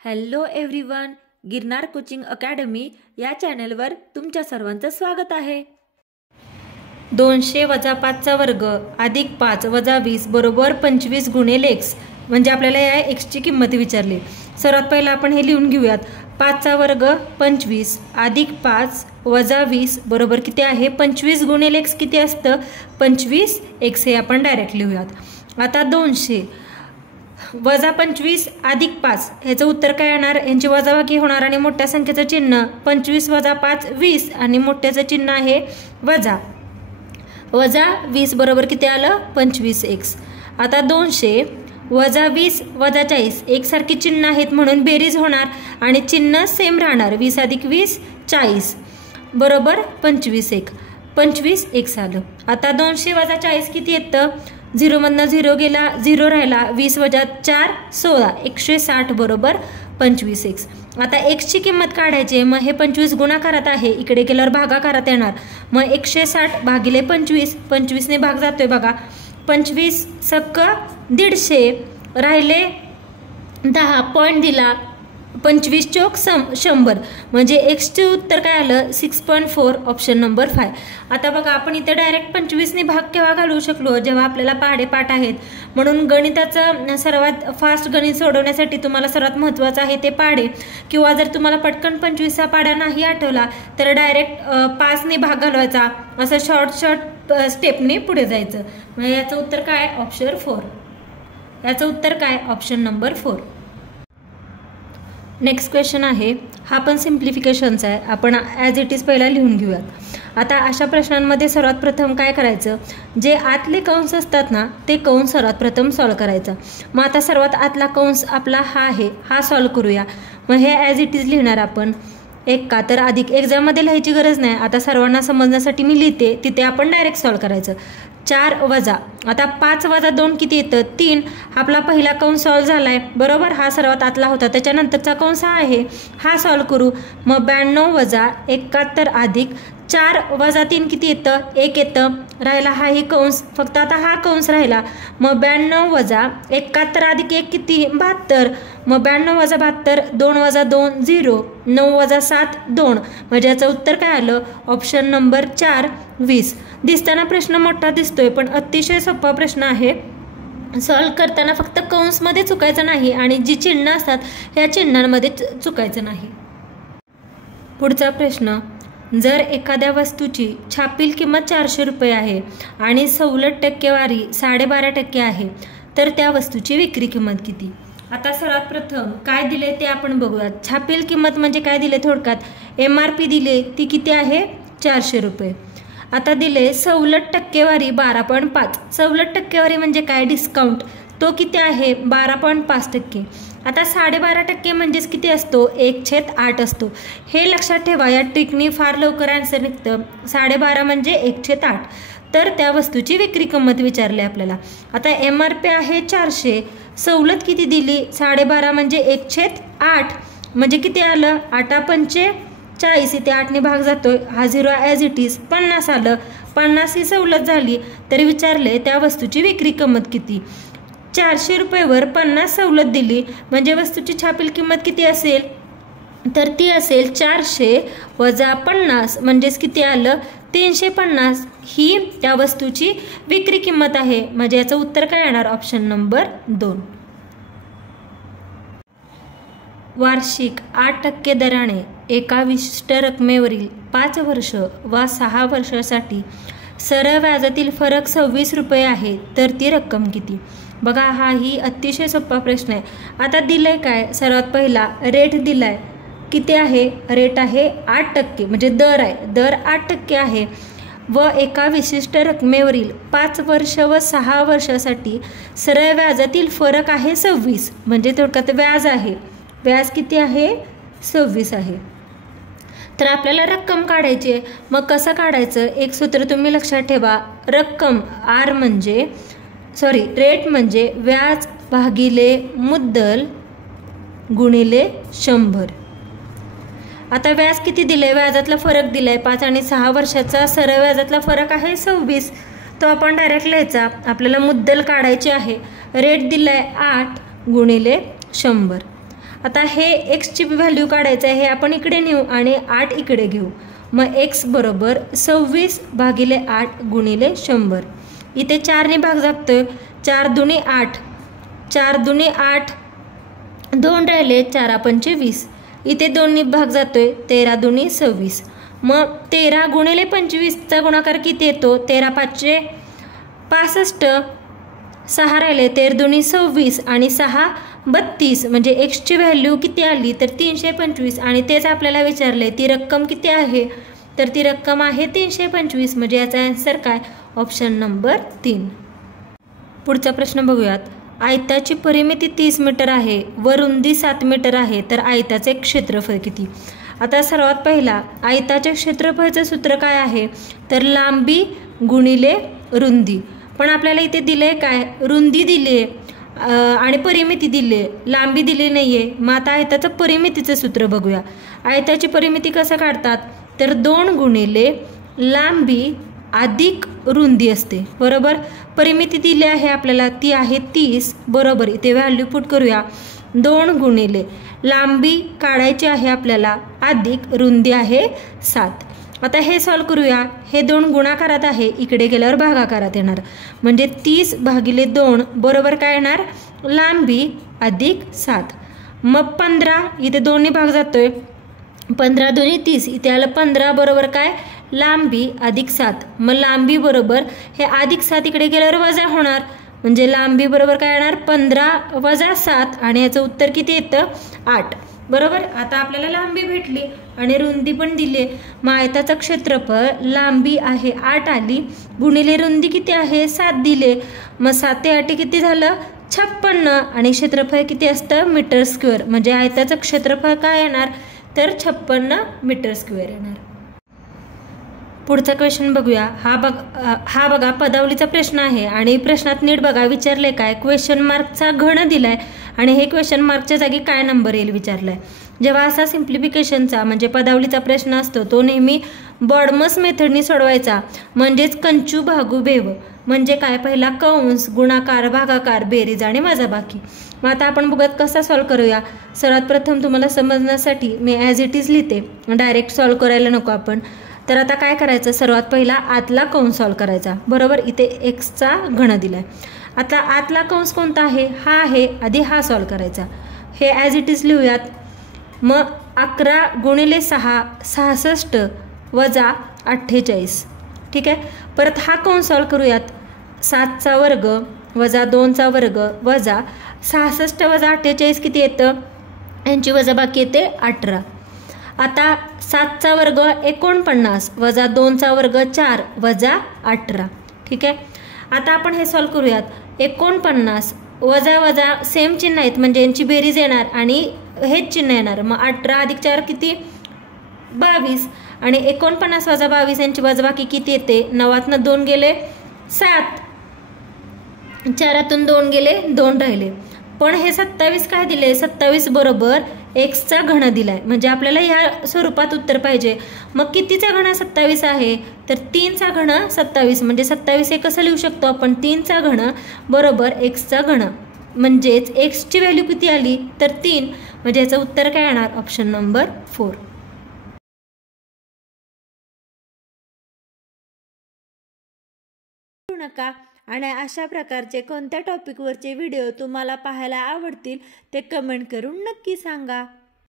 Hello everyone, Girnar coaching academy या चॅनलवर तुमच्या सर्वांचं स्वागत आहे। 200 वजा 5 चा वर्ग अधिक 5 वजा 20 बरोबर 25 गुणिले x म्हणजे आपल्याला या x ची किंमत विचारली। सर्वात पहिला आपण हे लिहून घेऊयात। 5 चा वर्ग 25 अधिक 5 वजा 20 बरोबर किती आहे 25 गुणिले x किती असतं 25x हे आपण डायरेक्ट लिहूयात। आता 200 वजा 25 अधिक 5 ह्याचं उत्तर काय येणार, यांची वजाबाकी होणार आणि मोठ्या संख्येचं चिन्ह 25 वजा 5 20 आणि मोठ्याचं चिन्ह आहे वजा 20 बरोबर किती आलं 25x। आता 200 वजा 20 वजा 40 एकसारखी चिन्ह आहेत म्हणून बेरीज होणार आणि चिन्ह सेम राहणार 20 अधिक 20 40 बरोबर 25x आलं। आता 200 वजा 40 किती येतं 0 मधनं 0 गेला 0 राहिला 20 वजा 4 16 160 बरोबर 25x। आता x ची किंमत काढायची मग हे 25 गुणाकारात आहे इकडे गेल्यावर भागाकारात येणार मग 160 भागिले 25 ने भाग जातोय बघा 25 सक्क 150 राहिले 10 पॉइंट दिला 25 चौक 100 म्हणजे x चे उत्तर काय आलं 6.4 ऑप्शन नंबर 5। आता बघा आपण इथे डायरेक्ट 25 ने भाग केव्हा घालू शकलो जेव्हा आपल्याला पाढे पाठ आहेत म्हणून गणिताचं सर्वात फास्ट गणित सोडवण्यासाठी तुम्हाला सर्वात महत्त्वाचं आहे ते पाढे किंवा जर तुम्हाला पटकन 25 चा पाढा नाही आठवला तर डायरेक्ट 5 ने भाग घालवायचा असं शॉर्ट स्टेपने पुढे जायचं म्हणजे याचं उत्तर काय ऑप्शन 4 याचं उत्तर काय ऑप्शन नंबर 4। नेक्स्ट क्वेश्चन आहे हा पण सिम्प्लिफिकेशनचा आहे आपण ॲज इट इज पहिला लिहून घेऊयात। आता अशा प्रश्नांमध्ये सर्वात प्रथम काय करायचं जे आतले कंस असतात ना ते कंस सर्वात प्रथम सॉल्व करायचं। मग आता सर्वात आतला कंस आपला हा आहे हा सॉल्व करूया। मग हे ॲज इट इज लिहिणार आपण एक का तर अधिक एक्झाममध्ये लिहायची गरज नाही आता सर्वांना समजण्यासाठी मी लिहिते तिथे आपण डायरेक्ट सॉल्व करायचं। 4 वजा आता 5 वजा 2 किती येतं 3 आपला पहिला कंस सॉल्व झालाय बरोबर हा सर्वात आतला होता त्याच्यानंतरचा कंस हा आहे हा सॉल्व करू मग 92 वजा 71 अधिक 4 वजा 3 किती येतं 1 येतं राहिला हा ही कंस फक्त आता हा कंस राहिला मग 92 वजा 71 अधिक 1 किती 72 मग 92 वजा 72 2 वजा 2 0 9 वजा 7 2 म्हणजे याचं उत्तर काय आलं ऑप्शन नंबर 4 20। दिसताना प्रश्न मोठा दिसतोय पण अतिशय सोपा प्रश्न आहे सॉल्व करताना फक्त कंसमध्ये चुकायचं नाही आणि जी चिन्ह असतात ह्या चिन्हांमध्ये चुकायचं नाही। पुढचा प्रश्न जर एखाद्या वस्तूची छापील किंमत 400 रुपये आहे आणि सवलत टक्केवारी 12.5% आहे तर त्या वस्तूची विक्री किंमत किती। आता सर्वात प्रथम काय दिले ते आपण बघूयात। छापील किंमत म्हणजे काय दिले थोडक्यात MRP दिले ती किती आहे 400 रुपये। आता दिले सवलत टक्केवारी 12.5 सवलत टक्केवारी म्हणजे काय डिस्काउंट तो किती आहे 12.5%। आता 12.5% म्हणजेच किती असतो 1/8 असतो हे लक्षात ठेवा या ट्रिकनी फार लवकर आन्सर निघतं 12.5 म्हणजे 1/8 तर त्या वस्तूची विक्री किंमत विचारली आपल्याला। आता MRP आहे 400 सवलत किती दिली 12.5 म्हणजे 1/8 म्हणजे किती आलं 8×5 इथे 8 ने भाग जातोय हा 0 ॲज इट इज 50 आलं 50 ही सवलत झाली तरी विचारले त्या वस्तूची विक्री किंमत किती। 400 रुपयेवर 50 सवलत दिली म्हणजे वस्तूची छापील किंमत किती असेल तर ती असेल 400 वजा 50 म्हणजेच किती आलं 350 ही त्या वस्तूची विक्री किंमत आहे म्हणजे याचं उत्तर काय येणार ऑप्शन नंबर 2। वार्षिक 8% दराने एका विशिष्ट रकमेवरील 5 वर्ष व 6 वर्षासाठी सरळ व्याजातील फरक 26 रुपये आहे तर ती रक्कम किती। बघा हा ही अतिशय सोपा प्रश्न आहे। आता दिलंय काय सर्वात पहिला रेट दिलाय किती आहे रेट आहे 8% म्हणजे दर आहे दर 8% आहे व एका विशिष्ट रकमेवरील 5 वर्ष व 6 वर्षासाठी सरळ व्याजातील फरक आहे 26 म्हणजे थोडक्यात व्याज आहे व्याज किती आहे 26 आहे। तर आपल्याला रक्कम काढायची आहे मग कसं काढायचं एक सूत्र तुम्ही लक्षात ठेवा रक्कम R म्हणजे रेट म्हणजे व्याज भागिले मुद्दल गुणिले 100। आता व्याज किती दिले व्याजातला फरक दिलाय 5 आणि 6 वर्षाचा सरळ व्याजातला फरक आहे 26 तो आपण डायरेक्ट लिहायचा आपल्याला मुद्दल काढायची आहे रेट दिलाय 8 गुणिले 100। आता हे एक्सची व्हॅल्यू काढायचं आहे, हे आपण इकडे नेऊ आणि 8 इकडे घेऊ. मग एक्स बरोबर 26/8 गुणिले 100. इथे 4ने भाग जातोय, 4 दुणे 8, 4 दुणे 8, 2 राहिले, 4 पंचे 20. इथे 2ने भाग जातोय, 13 दुणे 26. मग 13 गुणिले 25चा गुणाकार किती येतो, 13 पाचशे 65, 6 राहिले, 13 दुणे 26 आणि 6 32. म्हणजे एक्सची व्हॅल्यू किती आली तर 325. आणि तेच आपल्याला विचारले ती रक्कम किती आहे, तर ती रक्कम आहे 325. म्हणजे याचा आन्सर काय, ऑप्शन नंबर 3. पुढचा प्रश्न बघूयात. आयताची परिमिती 30 मीटर आहे व रुंदी 7 मीटर आहे, तर आयताचे क्षेत्रफळ किती. आता सर्वात पहिला आयताच्या क्षेत्रफळाचं सूत्र काय आहे, तर लांबी गुणिले रुंदी. पण आपल्याला इथे दिले काय, रुंदी दिली आहे आणि परिमिती दिली आहे, लांबी दिली नाही आहे. मग आता आयताचं परिमितीचं सूत्र बघूया. आयताची परिमिती कसं काढतात, तर 2 गुणिले लांबी अधिक रुंदी असते, बरोबर. परिमिती दिली आहे आपल्याला, ती आहे 30, बरोबर. इथे व्हॅल्यू पुट करूया. 2 गुणिले लांबी काढायची आहे आपल्याला, अधिक रुंदी आहे 7. आता हे सॉल्व करूया. हे 2 गुणाकारात आहे, इकडे गेल्यावर भागाकारात येणार. म्हणजे 30/2 बरोबर काय येणार, लांबी अधिक 7. मग 15, इथे 2ने भाग जातोय, 15 दुणे 30, इथे आलं 15 बरोबर काय, लांबी अधिक 7. मग लांबी बरोबर हे अधिक 7 इकडे गेल्यावर वजा होणार. म्हणजे लांबी बरोबर काय येणार, 15 वजा 7 आणि याचं उत्तर किती येतं, 8, बरोबर. आता आपल्याला लांबी भेटली आणि रुंदी पण दिली. मग आयताचं क्षेत्रफळ लांबी आहे 8 आली, गुणिले रुंदी किती आहे 7 दिले. मग 7 ते 8 किती झालं, 56. आणि क्षेत्रफळ किती असतं, मीटर स्क्वेअर. म्हणजे आयताचं क्षेत्रफळ काय येणार, तर 56 मीटर स्क्वेअर येणार. पुढचा क्वेश्चन बघूया. हा बघा पदावलीचा प्रश्न आहे आणि प्रश्नात नीट बघा विचारले काय, क्वेश्चन मार्कचा घन दिलाय आणि हे क्वेश्चन मार्कच्या जागी काय नंबर येईल विचारलाय. जेव्हा असा सिम्प्लिफिकेशनचा म्हणजे पदावलीचा प्रश्न असतो तो नेहमी बॉडमस मेथडनी सोडवायचा, म्हणजेच कंचू भागू भेव. म्हणजे काय, पहिला कंस, गुणाकार, भागाकार, बेरीज आणि वजाबाकी. मग आता आपण बघत कसा सॉल्व करूया. सर्वात प्रथम तुम्हाला समजण्यासाठी मी ॲज इट इज लिहिते, डायरेक्ट सॉल्व करायला नको आपण. तर आता काय करायचं, सर्वात पहिला आतला कंस सॉल्व करायचा, बरोबर. इथे एक्सचा घन दिलाय. आता आतला कंस कोणता आहे, हा आहे, आधी हा सॉल्व करायचा. हे ॲज इट इज लिहूयात. मग 11 गुणिले 6 66 वजा 48, ठीक आहे. परत हा कंस सॉल्व करूयात. 7चा वर्ग वजा 2चा वर्ग वजा 66 वजा 48 किती येतं, यांची वजाबाकी येते 18. आता 7चा वर्ग 49 वजा 2चा वर्ग 4 वजा 18, ठीक आहे. आता आपण हे सॉल्व करूयात. 49 वजा वजा सेम चिन्ह आहेत म्हणजे यांची बेरीज येणार आणि हेच चिन्ह येणार. मग 18 अधिक 4 किती, 22. आणि 49 वजा 22 यांची वजाबाकी किती येते, 9तनं 2 गेले 7, 4तून 2 गेले 2 राहिले. पण हे 27 काय दिले, 27 बरोबर एक्सचा घन दिलाय. म्हणजे आपल्याला ह्या स्वरूपात उत्तर पाहिजे. मग कितीचा घन 27 आहे, तर 3चा घन 27. म्हणजे 27 हे कसं लिहू शकतो आपण, 3चा घन बरोबर एक्सचा घन. म्हणजेच एक्सची व्हॅल्यू किती आली, तर 3. म्हणजे याचं उत्तर काय येणार, ऑप्शन नंबर 4. नका आणि अशा प्रकारचे कोणत्या टॉपिकवरचे व्हिडिओ तुम्हाला पाहायला आवडतील ते कमेंट करून नक्की सांगा.